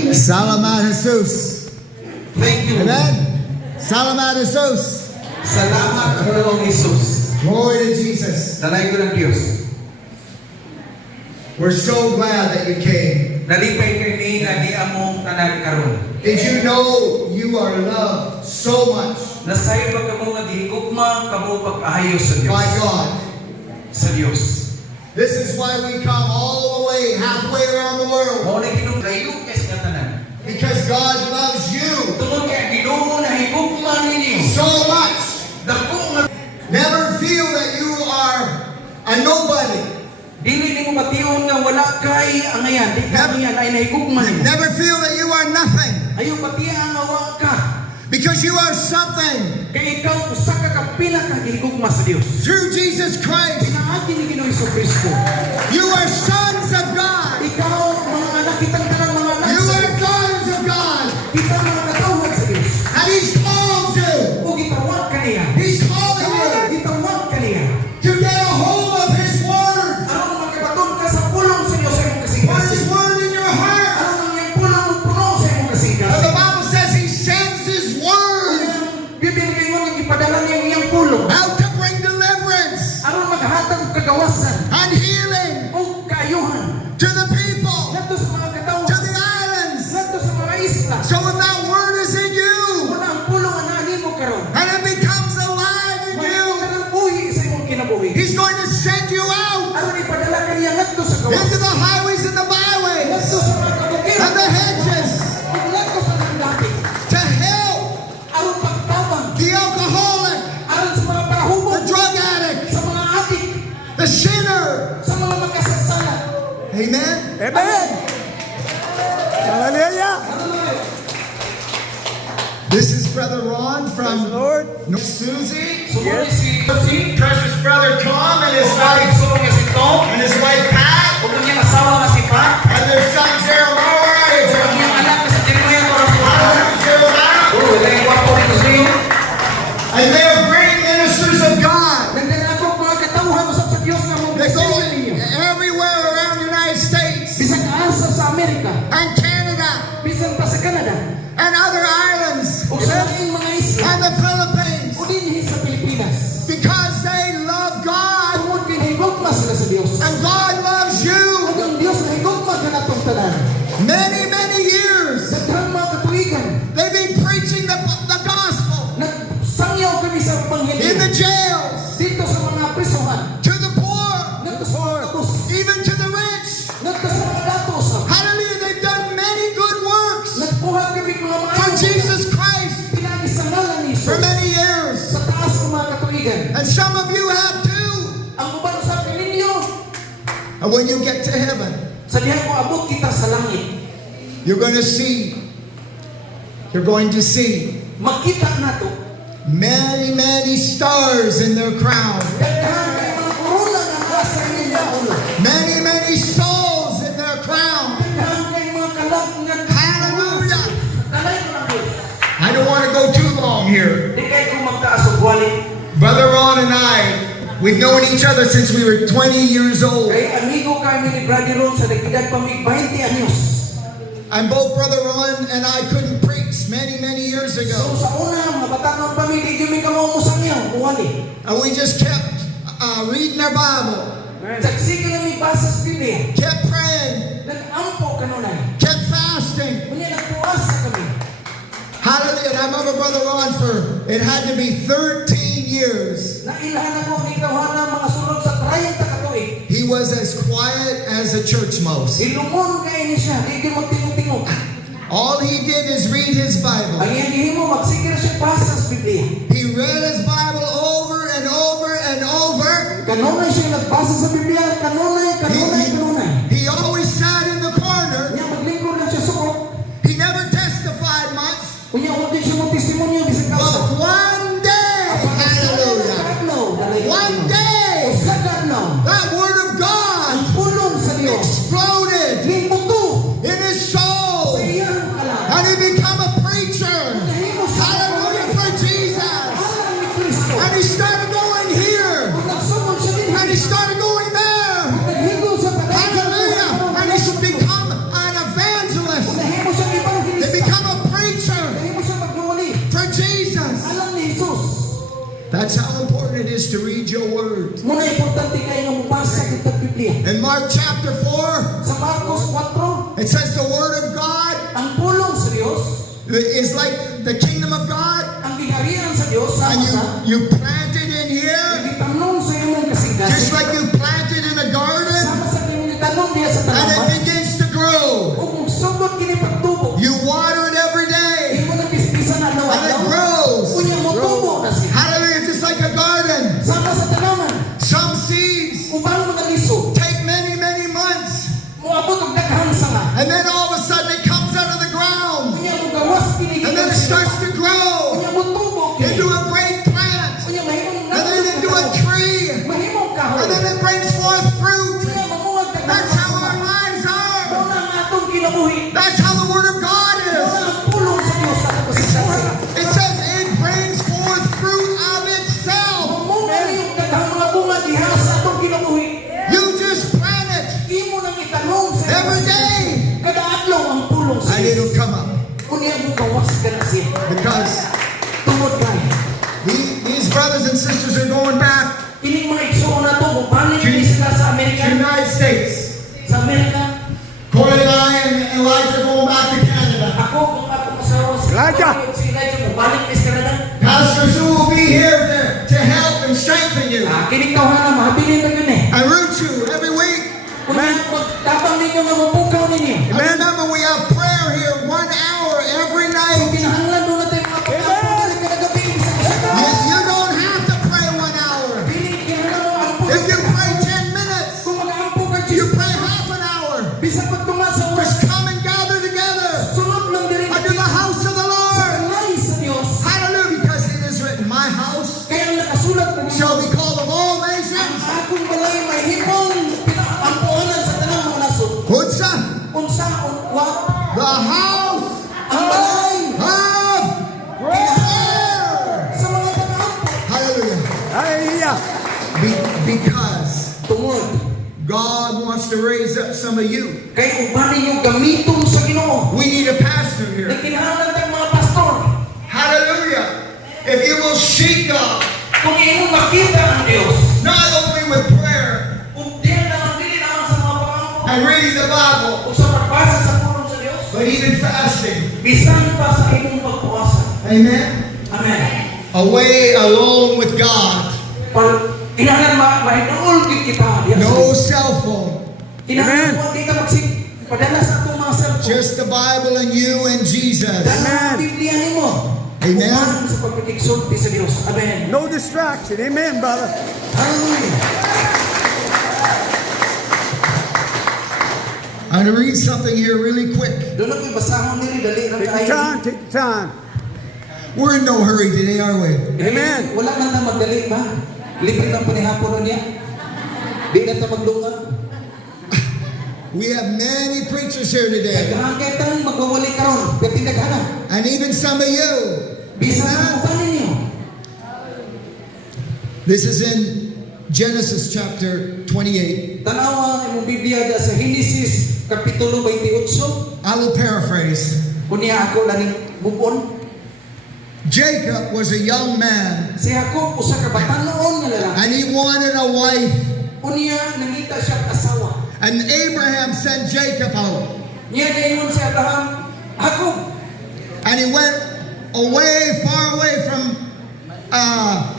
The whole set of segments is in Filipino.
Salamat Jesus. Thank you. Amen. Salamat Jesus. Salamat Panginoong Jesus. Glory to Jesus. Dalay ko ng Diyos. We're so glad that you came. Nalipay kay ni nga di among tanan karon. Did you know you are loved so much Nasayo ba kamo nga gihigugma kamo pag-ayos sa Dios? by God? Sa Dios. This is why we come all the way, halfway around the world. Mao na kinuglayo kay sa tanan. Because God loves you Tungod kay Ginoo na higugma ninyo. so much. Dako nga Never feel that you are a nobody. dili nimo mation nga wala kay angayan, di ka angayan ay nahigugma nimo. Never feel that you are nothing. Ayo patian nga wa ka. Because you are something. Kay ikaw usa ka kapila ka gihigugma sa Dios. Through Jesus Christ, Pinaagi ni Ginoo Kristo. you are sons of God. Ikaw mga anak kitang tanang mga anak. You are daughters of God. Kita mga katawhan sa Dios. And He's called you. O gitawag ka niya. He's calling you Gitawag ka niya. to get a hold of His Word. Aron magkabaton ka sa pulong sa Dios sa imong Put kasingkas. His Word in your heart. Aron ang iyang pulong puno sa imong kasingkas. And the Bible says He sends His Word Bibili kayo nga ipadala niya ang iyang pulong. out to bring deliverance Aron maghatag og kagawasan and healing o kaayuhan. to the people, Ngadto sa mga katawhan. to the islands. Ngadto sa mga isla. So if that Word is in you, Wala ang pulong ang nahimo karon. and it becomes alive in Mayroon you, ka ng buhi sa imong kinabuhi. He's going to send you out Aron ipadala ka niya ngadto sa gawas. into the highways and the byways Ngadto sa mga kabukiran. and the hedges Ug ngadto sa nandapit. to help Aron pagtabang. the alcoholic, Aron sa mga parahubog. the drug addict, Sa mga adik. the sinner. Sa mga magkasasala. Amen. Amen. Hallelujah. This is Brother Ron Praise from the Lord. North Susie, Sumuli si precious brother Tom and his Ugaling wife sulong niya si Tom. and his wife Pat Ug ang iyang asawa nga si Pat. and their son Jeremiah. Ug ang iyang anak nga si Jeremiah Torres. Jeremiah. Oh, wala yung wapo rito sa iyo. And they are great ministers of God. Nagdala ako mga katawhan usap sa Dios nga mong They go bisaya ninyo. everywhere around the United States Bisag asa sa Amerika. and Canada Bisan pa sa Canada. and other islands O sa laing mga isla. and the Philippines O dinhi sa Pilipinas. because they love God Tungod kay higugma sila sa Dios. and God loves you. Ug ang Dios na higugma ka natong tanan. Many, many years Daghang mga katuigan. they've been preaching the gospel Nagsangyaw kami sa in Ebanghelyo. the jails, Dito sa mga prisuhan. to the poor, Nagto sa mga katos. even to the rich. Nagto sa mga datos. Hallelujah. They've done many good works Nagbuhat kami mga for maayo. Jesus Christ Pinagi sa ngalan ni for Jesus. many years. Sa taas ng mga katuigan. And some of you have too. Ang uban sa akin ninyo. And when you get to heaven, Sa diha ko abot kita sa langit. you're going to see Makita nato. many, many stars in their crown. Daghan kay mga korona nga nasa inyong ulo. Many, many souls in their crown. Daghan kay mga kalag nga Hallelujah. kalay ko lang Diyos. I don't want to go too long here. Di kay ko magtaas og wali. Brother Ron and I, we've known each other since we were 20 years old. Kay amigo kami ni Brother Ron sa nagkidad pa mig 20 anyos. And both Brother Ron and I couldn't preach many, many years So ago. sa una, mga bata ng pamilya, di mi kamo musangyaw, wali. And we just kept reading our Bible, Sagsige na mi basa sa Biblia. kept praying, Nag-ampo kanunay. kept fasting. Unya nagpuasa kami. Hallelujah. And I remember Brother Ron it had to be 13 years. Nailahan ako ang ikawahan mga sunod sa 30 katuig. He was as quiet as a church mouse. Ilumon kay ni siya, di magtingog-tingog. All he did is read his Bible. Ang iyang gihimo, magsigil siya basa sa Biblia. He read his Bible over and over and over. Kanunay siya nagbasa sa Biblia, kanunay. He always sat in the corner. Unya maglingkod lang siya sukot. He never testified much. Unya wala din siya mong testimonyo bisag But kausa. one day, hallelujah, one day, that word of God Ang pulong sa Dios. exploded Ning buto in his soul. sa iyang kalan. And he became a preacher. Nahimo siya. Hallelujah for Jesus. Alam ni Kristo. And he started going here. Kung nagsunod siya din, And he started going there. naghigol sa tagay. your word. Muna importante kayo nga mubasa kitang Biblia. In Mark chapter 4, Sa Marcos 4, it says the word of God ang pulong sa Dios, is like the kingdom of God. ang giharian sa Dios, And sama sa you plant it in here, itanong sa imong just kasing-kasing. like you planted in a garden, Sama sa imong itanong diya sa and it tanaman. begins to grow. Ug sugod kini pagtubo. You water it every day, Imo nang pispisan na and it adlaw-adlaw. grows. Unya mo tubo na siya. Hallelujah, just like a garden. Sama sa tanaman. Some seeds Ubang mga lisod. take many, many months, Moabot og daghang sanga. and then all of a sudden it comes out of the ground, Unya mo gawas kini and then it starts to grow Unya mo tubo kini. into a great plant, Unya mahimong and then into a tree, mahimong kahoy. and then it brings forth fruit. Unya mamuwag daghang That's how sanga. our lives are. Muna ang atong kinabuhi. That's how the word of God Muna is. ang pulong sa Dios sa atong kasing-kasing. It says it brings forth fruit of itself. Mamunga niyong daghang mga bunga diha sa atong kinabuhi. You just plant it Imo nang itanong sa every day, kada adlaw ang pulong sa and Dios. it'll come up. Unya mo gawas ka na siya. Because Tungod kay these brothers and sisters are going back kining mga igsoon na to mubalik ni sila sa to Amerika. the United States. Sa Amerika, Corey and I and Elijah are going back to Canada. ako kung ako masawa si Elijah! Si Elijah mubalik ni sa Canada. Pastor Sue will be here to help and strengthen you Kining tawhana mahabilin na yun eh. and root you every week. Unya pagtabang ninyo nga mapukaw ninyo. And remember, we have prayer here 1 hour every So night. kinahanglan doon natin mga pagkakabalik ka na gabi sa You don't have to pray 1 hour. Pili kinahanglan mo ang If you pray 10 minutes, Kung mag-aampo ka you Diyos, pray half an hour. bisag pagtunga sa oras, Just come and gather together sunod lang din rin under the house of the sa Lord. kanay sa Diyos. Hallelujah, because it is written, my house Kaya ang nakasulat ko shall be called of all ang nations. akong balay may himong pinampuanan sa tanang mga nasod. Hutsa, Unsa wa the house ang balay of prayer. sa mga tagaampo. Hallelujah. Hallelujah. Because Tungod God wants to raise up some of you. kay uban ninyo gamiton sa Ginoo. We need a pastor here. Nagkinahanglan tayong mga pastor. Hallelujah. If you will seek God, Kung inyong makita ang Diyos, not only with prayer kung diyan naman dili naman sa mga pangampo, and reading the Bible, o sa pagbasa sa pulong sa Diyos, but even fasting. bisan pa sa imong pagpuasa. Amen. Amen. Away alone with God. Pag kinahanglan mahinuol gid kita diha. No cell phone. Kinahanglan mo kita padala sa atong mga cellphone. Just the Bible and you and Jesus. Dala ang Biblia nimo. Amen. Uban sa pagkikisulti sa Dios. Amen. No distraction. Amen, brother. Hallelujah. I'm going to read something here really quick. Doon ako basahon nili dali ra Take your kaayo. time. Take your time. We're in no hurry today, are we? Amen. Wala man ta magdali ba? Libre lang panihapon niya. Di na ta maglunga. We have many preachers here today, Kahangkay tang magwawali karon, pertindaghana. and even some of you. Bisan ang uban ninyo. This is in Genesis chapter 28. Tanawa ang imong Biblia da sa Genesis kapitulo 28. I will paraphrase. Kunya ako laning bukon. Jacob was a young man, Si Jacob usa ka batanon nga lalaki. and he wanted a wife. Unya nangita siya asawa. And Abraham sent Jacob out. Niya gayon si Abraham, Jacob. And he went away, far away from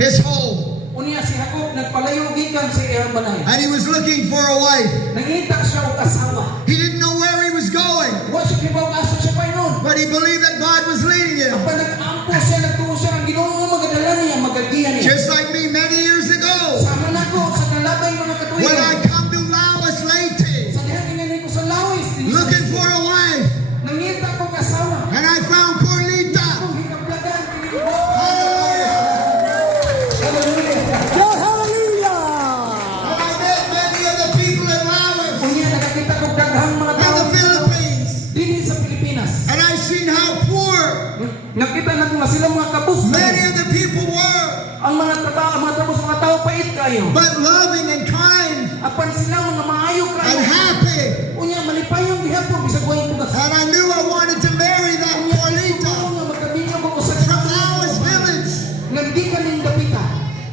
his home. Unya si Jacob nagpalayo gikan sa iyang balay. And he was looking for a wife. Nangita siya og asawa. He didn't know where he was going, Wa siya kibaw asa siya paynon. but he believed that God was leading him. Kapag nag-ampo siya, nagtuo siya, ang Ginoo magadala niya, magagihan niya. Just like me many years ago, Sama na ko sa nalabay mga when katuigan. I come to Laos Leyte, Sa diha ingani ko sa Lawis. looking for a wife, Nangita ko asawa. and I found Corlita. Kung hikablagan, Hallelujah! Hallelujah. Shout hallelujah. And I met many of the people in Laos Unya nakakita ko daghang mga and tao the Philippines, dinhi sa Pilipinas. and I seen how poor Nakita na ko nga sila mga kabus. many of the people were, Ang mga kabus, mga tao pait kayo. but loving and kind Apan sila mga maayo and kayo. happy. Unya malipayong gihapon bisag way pugas. And I knew I wanted to marry that Corlita Nga magkabinyo ko sa from Laos village. Nagdi ka ning dapita.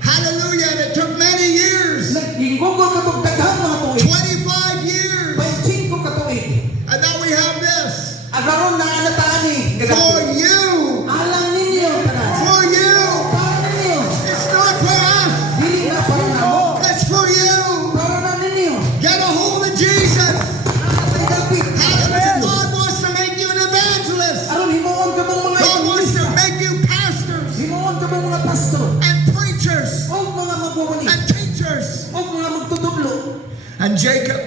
Hallelujah. And it took many Jacob,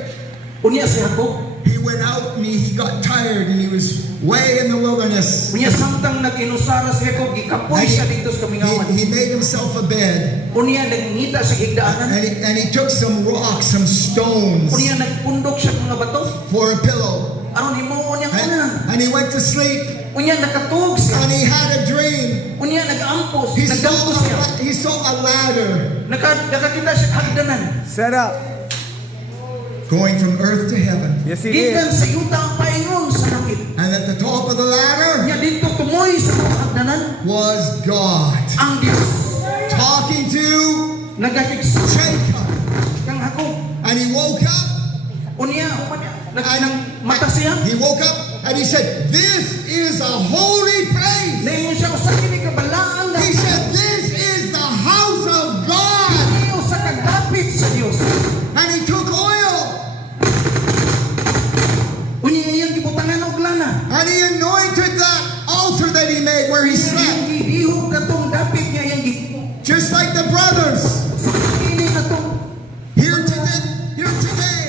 Unya si Jacob. he went out and he got tired and he was way in the wilderness. Unya samtang nag-inusara si Jacob, gikapoy siya dito sa kamingawan. He made himself a bed Unya nagngita sa higdaanan. and he took some rocks, some stones Unya nagpundok siya mga bato. for a pillow. Aron himuon niyang una. And he went to sleep Unya nakatug siya. and he had a dream. Unya nagampos. He Nagdampos siya. saw a ladder Nakakita siya hagdanan. Set up. going from earth to heaven. Yes, he Gikan is. sa yuta ang paingon sa langit. And at the top of the ladder Unya dito tumoy sa mga hagdanan. was God Ang Diyos. talking to Nagakiksa Jacob. kang Jacob. And he woke up. Unya, nang mata siya. He woke up and he said, "This is a holy place." Naingon siya, usa kini kabalaan na. He said, "This is the house of God." Iyo sa kagapit sa Diyos. And he took oil Unya iyang gibutangan og lana. and he anointed that altar that he made where he Iyang slept. gidihog katong dapit niya iyang Just like the brothers gini katong here today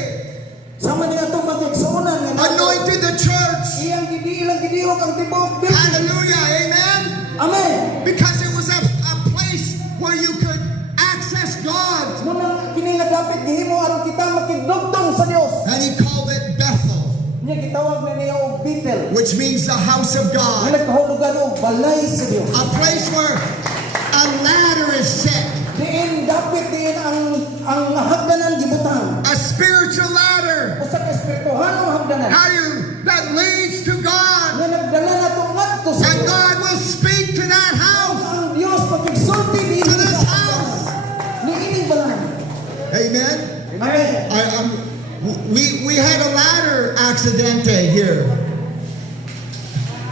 sama niya atong magigsunan nga anointed the church. iyang gidihog ang tibuok building. Hallelujah, amen. Amen. Because it was a place where you could access God. Muna kini nga dapit gihimo aron kita makigdugtong sa Dios. And he called it Bethel, Niya gitawag na niya og Bethel. which means the house of Nga God. nagkahulugan og balay sa Dios. A place where a ladder is set, Diin dapit diin ang hagdanan gibutang. a spiritual ladder Usa ka espirituhanong hagdanan. that leads to God. Nga nagdala nato ngadto sa And Dios. God will speak to that house, Ang Dios pagigsulti diin to this sa house. ni ining balay. Amen. Amen. We had a ladder accidente here.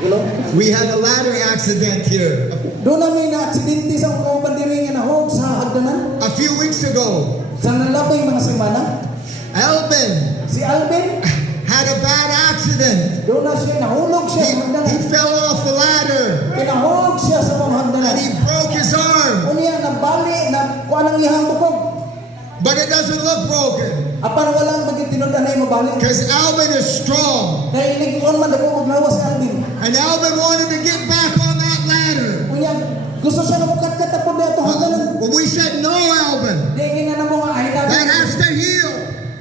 Hello? We had a ladder accident here Doon na may na-aksidente sa kauban diri nga nahog sa hagdanan. a few weeks ago. Sa nalabay mga semana, Alvin si Alvin, had a bad accident. doon na siya, nahulog siya He sa hagdanan. fell off the ladder Pinahog siya sa mga hagdanan. and he broke his arm. Unya, nabali, kuha ng ihang bukog. But it doesn't look broken Apan walang maging tinudan na yung mabalik. because Alvin is strong. Dahil nagkuhan man ako maglawas si Alvin. And Alvin wanted to get back on that ladder. Unya, gusto siya na bukat-katapod na ito hagdanan. Well, we said, "No, Alvin. Di na mo nga, ay That natin. has to heal."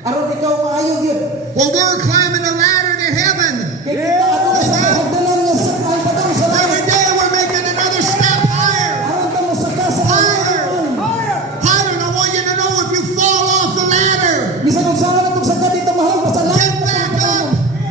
Aron ikaw maayog yun. Well, we're climbing the ladder to heaven. Kaya kita ato sa hagdanan niya sa ay patong sa Every langit. day we're making another step higher. Aron ka mo sa kasa. Higher. Higher. And I want you to know if you fall off the ladder, Bisa kung saan na itong sagad dito mahal pa sa langit. get back up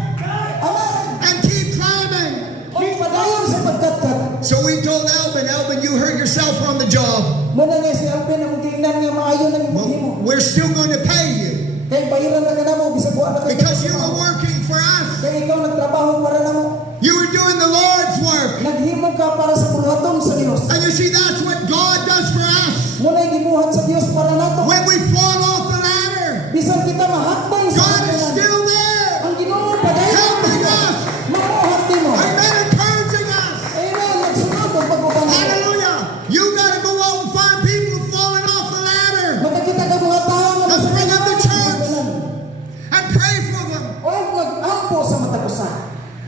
Amen. and keep climbing. O padayon sa pagkatkat. So we told Alvin, you hurt yourself on the job. Muna nga si Alvin ang tingnan nga maayo na yung Well, mo. we're still going to pay you Kaya bayaran na ka mo, bisa buwan na ka. because you were working for us. Kaya ikaw nagtrabaho para na mo. You were doing the Lord's work. Naghimo ka para sa pulhaton sa Dios. And you see, that's what God does for us. Muna yung gibuhat sa Dios para nato. When we fall off the ladder, Bisan kita mahatay sa God is hagdanan. still there. Ang Ginoo padayon. Helping us. Mamuhat din mo. Amen. Encouraging us. Amen. Nagsunod ang pagbubangon. Hallelujah. You got to go out and find people who've fallen off the ladder Makakita ka mga tao nga Let's bring them to church. hagdanan. and pray for them. O nag-ampo sa matapusan.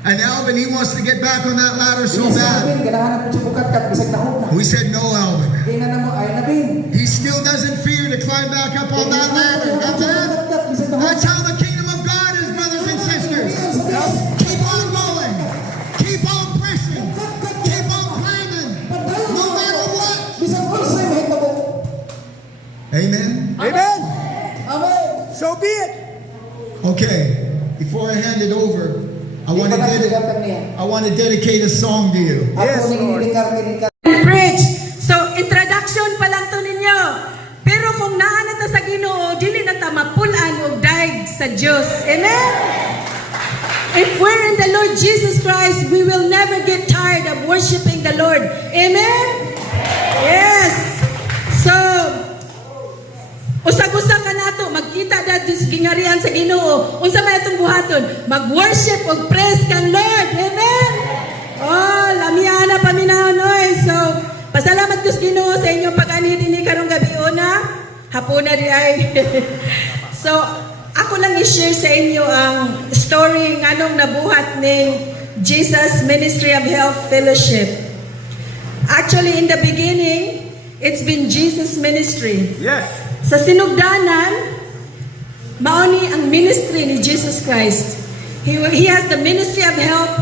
And Alvin, he wants to get back on that ladder so Yes, bad. Alvin, ganahan po siya bukat-kat, bisag nahog na. We said, "No, Alvin." Di na namo, ay nabin. He still doesn't fear to climb back up on that ladder. Amen. That's how the kingdom of God is, brothers and sisters. Keep on going. Keep on pressing. Keep on climbing. No matter what. Bisag unsay mahitabo. Amen. Amen. Amen. So be it. Okay. Before I hand it over, I want to dedicate a song to you. Yes, Lord. Preach. So, introduction pa lang to ninyo. Pero kung naana ta sa Ginoo, dili na ta mapulan og daig sa Dios. Amen? If we're in the Lord Jesus Christ, we will never get tired of worshiping the Lord. Amen? Yes. So, usag-usa ka nato, magkita dito sa gingarian sa Ginoo. Unsa may atong buhaton? Mag-worship og praise kang Lord. Amen? Oh, lamiana paminaw noy. So, pasalamat ko sa Ginoo sa inyong pag-anhi dinhi karong gabi una. Hapuna di ay. So, ako ako lang i-share sa inyo ang story nganong nabuhat ning Jesus Ministry of Health Fellowship. Actually, in the beginning, it's been Jesus Ministry. Yes. Sa sinugdanan, mauni ang ministry ni Jesus Christ. He has the ministry of health.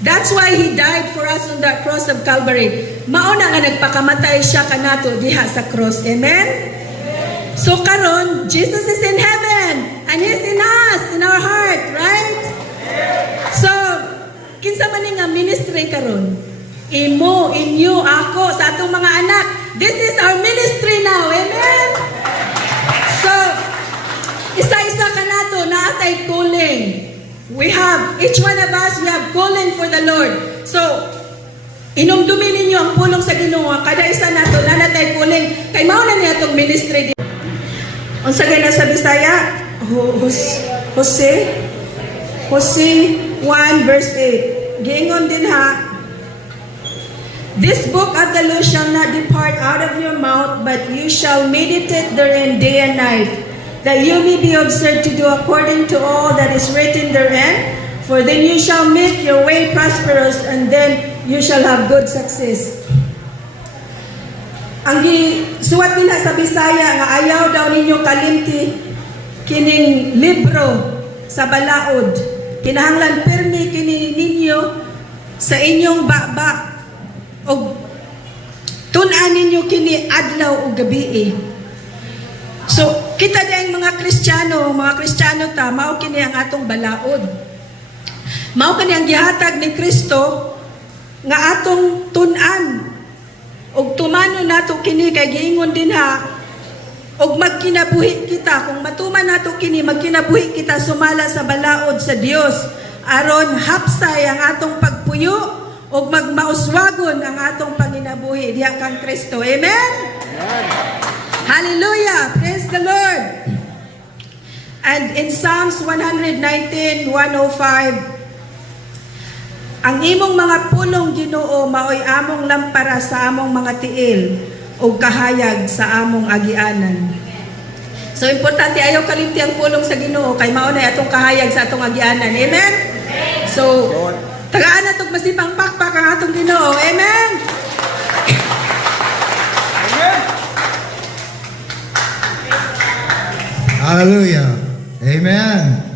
That's why He died for us on the cross of Calvary. Mauna nga nagpakamatay siya kanato diha sa cross. Amen? So karon, Jesus is in heaven and He's in us, in our heart, right? So, kinsa man nga ministry karon? Imo, inyo, ako, sa atong mga anak. This is our ministry now. Amen? So, isa-isa ka nato na atay calling. Each one of us, we have calling for the Lord. So, inumdumin ninyo ang pulong sa Ginoo. Kada isa nato na natay calling. Kay mao na niya itong ministry. Unsa gay na sa Bisaya? Jose 1 verse 8. Giingon din ha. This book of the law shall not depart out of your mouth, but you shall meditate therein day and night, that you may be observed to do according to all that is written therein. For then you shall make your way prosperous, and then you shall have good success. Ang suwat nila sa Bisaya nga ayaw daw ninyo kalimti kining libro sa balaod. Kinahanglan pirmi kini ninyo sa inyong baba o tun-an ninyo kini adlaw o gabi. So kita dayang mga Kristiyano ta mao kini ang atong balaod. Mao kini ang gihatag ni Kristo nga atong tun-an og tumano nato kini kay giingon din ha og magkinabuhi kita kung matuman nato kini magkinabuhi kita sumala sa balaod sa Dios aron hapsay ang atong pagpuyo og magmauswagon ang atong panginabuhi diha kang Kristo. Amen? Hallelujah! Praise the Lord! And in Psalms 119:105, ang imong mga pulong Ginoo maoy among lampara sa among mga tiil ug kahayag sa among agianan. So importante ayaw kalimti ang pulong sa Ginoo kay mao na atong kahayag sa atong agianan. Amen? So tagaan na tog masipang pakpak ang atong Ginoo. Amen? Hallelujah. Amen.